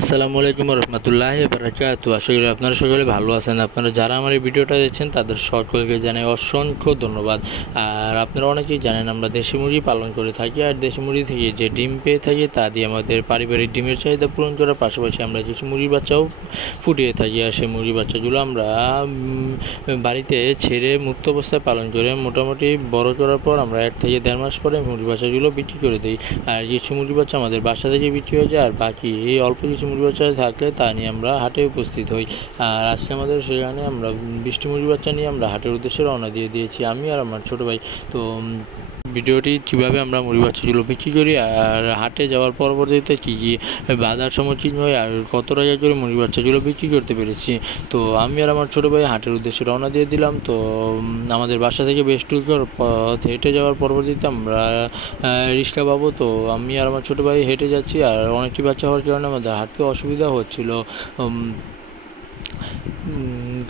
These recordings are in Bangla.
আসসালামু আলাইকুম রহমতুল্লাহ বারাকাত আশা করি আপনারা সকলে ভালো আছেন। আপনারা যারা আমার এই ভিডিওটা দেখছেন, তাদের সকলকে জানাই অসংখ্য ধন্যবাদ। আর আপনারা অনেকেই জানেন, আমরা দেশি মুরগি পালন করে থাকি, আর দেশি মুরগি থেকে যে ডিম পেয়ে থাকি, তা দিয়ে আমাদের পারিবারিক ডিমের চাহিদা পূরণ করার পাশাপাশি আমরা কিছু মুরগির বাচ্চাও ফুটিয়ে থাকি, আর সেই মুরগির বাচ্চাগুলো আমরা বাড়িতে ছেড়ে মুক্ত অবস্থায় পালন করে মোটামুটি বড় করার পর আমরা এক থেকে দেড় মাস পরে মুরগি বাচ্চাগুলো বিক্রি করে দিই। আর কিছু মুরগি বাচ্চা আমাদের বাসা থেকে বিক্রি হয়ে যায়, আর বাকি অল্প কিছু মুরগি বাচ্চা থাকলে তা নিয়ে আমরা হাটে উপস্থিত হই। আর আজকে আমাদের সেখানে আমরা বৃষ্টি মুরগি বাচ্চা নিয়ে আমরা হাটের উদ্দেশ্যে রওনা দিয়ে দিয়েছি, আমি আর আমার ছোটো ভাই। তো ভিডিওটি কীভাবে আমরা মুরগি বাচ্চাগুলো বিক্রি করি, আর হাটে যাওয়ার পরবর্তীতে কী কী বাজার সম্মুখীন হয়, আর কত টাকা করে মুরগি বাচ্চাগুলো বিক্রি করতে পেরেছি। তো আমি আর আমার ছোটো ভাই হাটের উদ্দেশ্যে রওনা দিয়ে দিলাম। তো আমাদের বাসা থেকে বেশ টুকর পথ হেঁটে যাওয়ার পরবর্তীতে আমরা রিক্সা পাবো। তো আমি আর আমার ছোটো ভাই হেঁটে যাচ্ছি, আর অনেকটি বাচ্চা হওয়ার কারণে আমাদের হাঁটতে অসুবিধা হচ্ছিল।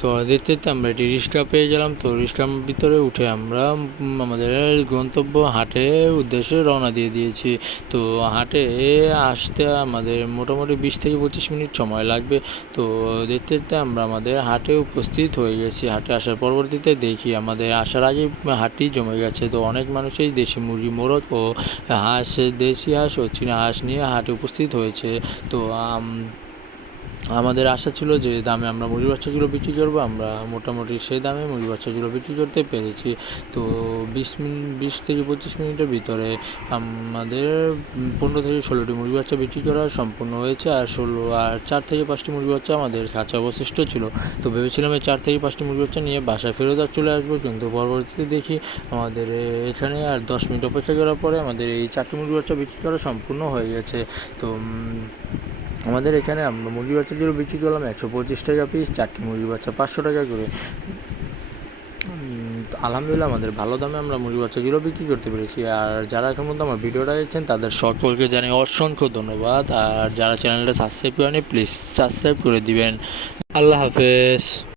তো দেখতে আমরা একটি রিক্সা পেয়ে গেলাম, তো রিক্সার ভিতরে উঠে আমরা আমাদের গন্তব্য হাটের উদ্দেশ্যে রওনা দিয়ে দিয়েছি। তো হাটে আসতে আমাদের মোটামুটি বিশ থেকে পঁচিশ মিনিট সময় লাগবে। তো দেখতে দেখতে আমরা আমাদের হাটে উপস্থিত হয়ে গেছি। হাটে আসার পরবর্তীতে দেখি আমাদের আসার আগে হাটটি জমে গেছে। তো অনেক মানুষই দেশি মুরগি, মোরগ ও হাঁস, দেশি হাঁস ও চীনা হাঁস নিয়ে হাটে উপস্থিত হয়েছে। তো আমাদের আশা ছিল যে দামে আমরা মুরগি বাচ্চাগুলো বিক্রি করব, আমরা মোটামুটি সেই দামে মুরগি বাচ্চাগুলো বিক্রি করতে পেরেছি। তো বিশ মিনিট বিশ থেকে পঁচিশ মিনিটের ভিতরে আমাদের পনেরো থেকে ষোলোটি মুরগি বাচ্চা বিক্রি করা সম্পূর্ণ হয়েছে আর ষোলো, আর চার থেকে পাঁচটি মুরগি বাচ্চা আমাদের কাছে অবশিষ্ট ছিল। তো ভেবেছিলাম এই চার থেকে পাঁচটি মুরগি বাচ্চা নিয়ে বাসায় ফেরত আর চলে আসব, কিন্তু পরবর্তীতে দেখি আমাদের এখানে আর দশ মিনিট অপেক্ষা করার পরে আমাদের এই চারটি মুরগি বাচ্চা বিক্রি করা সম্পূর্ণ হয়ে গেছে। তো আমাদের এখানে আমরা মুরগি বাচ্চাগুলো বিক্রি করলাম, একশো পঁচিশ টাকা পিস চারটি মুরগি বাচ্চা পাঁচশো টাকা করে। আলহামদুলিল্লাহ আমাদের ভালো দামে আমরা মুরগি বাচ্চাগুলো বিক্রি করতে পেরেছি। আর যারা এখন পর্যন্ত আমার ভিডিওটা দেখছেন, তাদের সকলকে জানি অসংখ্য ধন্যবাদ। আর যারা চ্যানেলটা সাবস্ক্রাইব করেনি প্লিজ সাবস্ক্রাইব করে দিবেন। আল্লাহ হাফেজ।